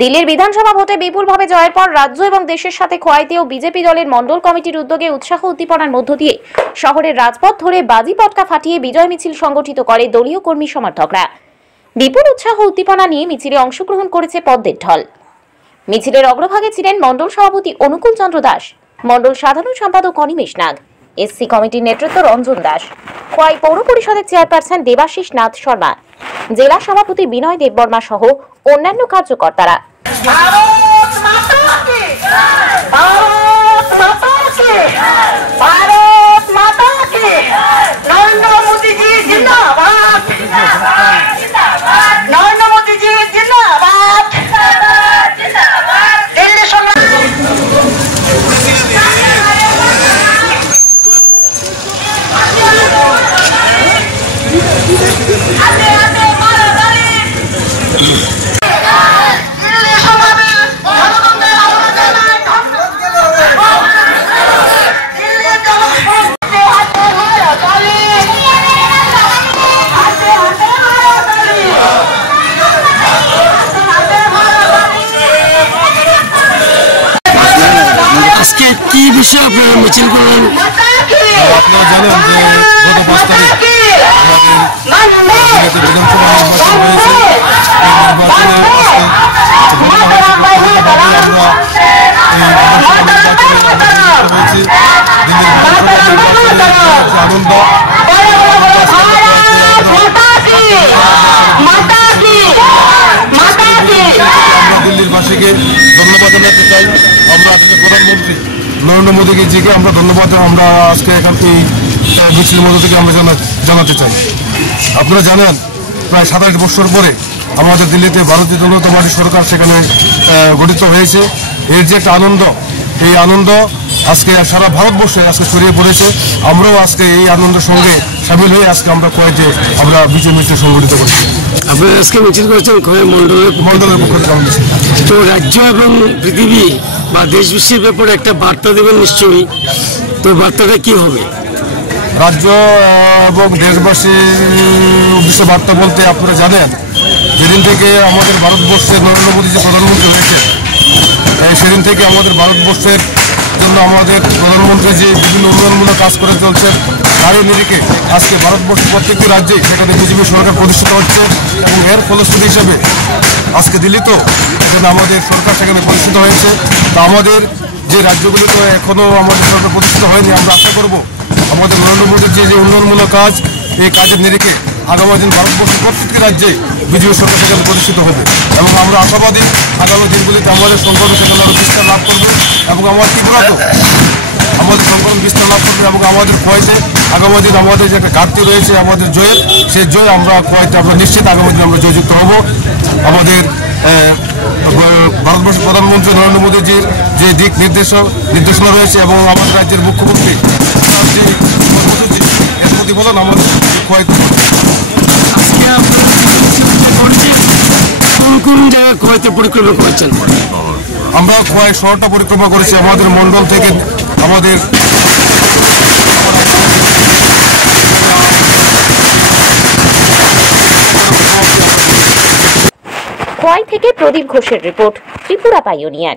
দিল্লির বিধানসভা ভোটে বিপুলভাবে জয়ের পর রাজ্য এবং দেশের সাথে খোয়াইতেও বিজেপি দলের মণ্ডল কমিটির উদ্যোগে উৎসাহ উদ্দীপনার মধ্য দিয়ে শহরের রাজপথ ধরে বাজি পটকা ফাটিয়ে বিজয় মিছিল সংগঠিত করে দলীয় কর্মী সমর্থকরা। বিপুল উৎসাহ উদ্দীপনা নিয়ে মিছিলে অংশগ্রহণ করেছে পদ্মের ঢল। মিছিলের অগ্রভাগে ছিলেন মণ্ডল সভাপতি অনুকূল চন্দ্র দাস, মণ্ডল সাধারণ সম্পাদক অনিমেষ নাগ, এসসি কমিটির নেতৃত্ব রঞ্জন দাস, খোয়াই পৌর পরিষদের চেয়ারপারসন দেবাশিস নাথ শর্মা, জেলা সভাপতি বিনয় দেববর্মা সহ অন্যান্য কার্যকর্তারা। আজকে কি বিষয়ে আপনারা মিছিল করলেন? আপনারা জানেন যে গত 5 তারিখ বিধানসভা নির্বাচন হয়েছে। দিল্লিরবাসীকে ধন্যবাদ জানাতে চাই। আমরা আজকে প্রধানমন্ত্রী নরেন্দ্র মোদীজিকে আমরা ধন্যবাদ আমরা আজকে এখান এই মিছিলের মধ্য থেকে আমরা জানাতে চাই। আপনারা জানেন প্রায় 27 বছর পরে আমাদের দিল্লিতে ভারতীয় জনতা পার্টি সরকার সেখানে গঠিত হয়েছে। এর যে একটা আনন্দ, এই আনন্দ আজকে সারা ভারতবর্ষে আজকে ছড়িয়ে পড়েছে। আমরাও আজকে এই আনন্দের সঙ্গে সামিল হয়ে আজকে আমরা খোয়াইতে আমরা বিজয় মিছিল সংগঠিত করেছি। আপনারা আজকে মিছিল করেছেন খোয়াই মণ্ডলের পক্ষ থেকে। তো রাজ্য এবং পৃথিবী বা দেশ বিশ্বের ব্যাপারে একটা বার্তা দেবেন নিশ্চয়ই, তো বার্তাটা কি হবে? রাজ্য এবং দেশবাসীর উদ্দেশ্যে বার্তা বলতে আপনারা জানেন যেদিন থেকে আমাদের ভারতবর্ষের নরেন্দ্র মোদী যে প্রধানমন্ত্রী হয়েছে সেদিন থেকে আমাদের ভারতবর্ষের জন্য আমাদের প্রধানমন্ত্রী যে বিভিন্ন উন্নয়নমূলক কাজ করে চলছে তারই নিরিখে আজকে ভারতবর্ষের প্রত্যেকটি রাজ্যে সেখানে বিজেপি সরকার প্রতিষ্ঠিত হচ্ছে এবং এর ফলশ্রুতি হিসেবে আজকে দিল্লিতেও সেখানে আমাদের সরকার সেখানে প্রতিষ্ঠিত হয়েছে। তা আমাদের যে রাজ্যগুলিতে এখনও আমাদের সরকার প্রতিষ্ঠিত হয়নি, আমরা আশা করব আমাদের নরেন্দ্র মোদীর যে উন্নয়নমূলক কাজ, এই কাজের নিরিখে আগামী দিন ভারতবর্ষের প্রত্যেকটি রাজ্যে বিজেপি সরকার সেখানে প্রতিষ্ঠিত হবে এবং আমরা আশাবাদী আগামী দিনগুলিতে আমাদের সংগঠন সেখানে আরও বিস্তার লাভ করবে এবং আমার ত্রিপুরাতেও আমাদের সংগঠন বিস্তার লাভ করবে এবং আমাদের খোয়াইতে আগামী দিন আমাদের যে একটা ঘাটতি রয়েছে আমাদের জয়ের, সেই জয় আমরা খোয়াইতে আমরা নিশ্চিত আগামী দিন আমরা জয়যুক্ত হব। আমাদের ভারতবর্ষের প্রধানমন্ত্রী নরেন্দ্র মোদীজির যে দিক নির্দেশনা রয়েছে এবং আমাদের রাজ্যের মুখ্যমন্ত্রী যে কর্মসূচি এর প্রতিফলন আমাদের খোয়াইতে। আজকে আপনারা কোন জায়গায় খোয়াইতে পরিক্রমা করেছেন? আমরা খোয়াই শহরটা পরিক্রমা করেছি আমাদের মণ্ডল থেকে। আমাদের খোয়াই থেকে প্রদীপ ঘোষের রিপোর্ট, ত্রিপুরা পাইওনিয়ার।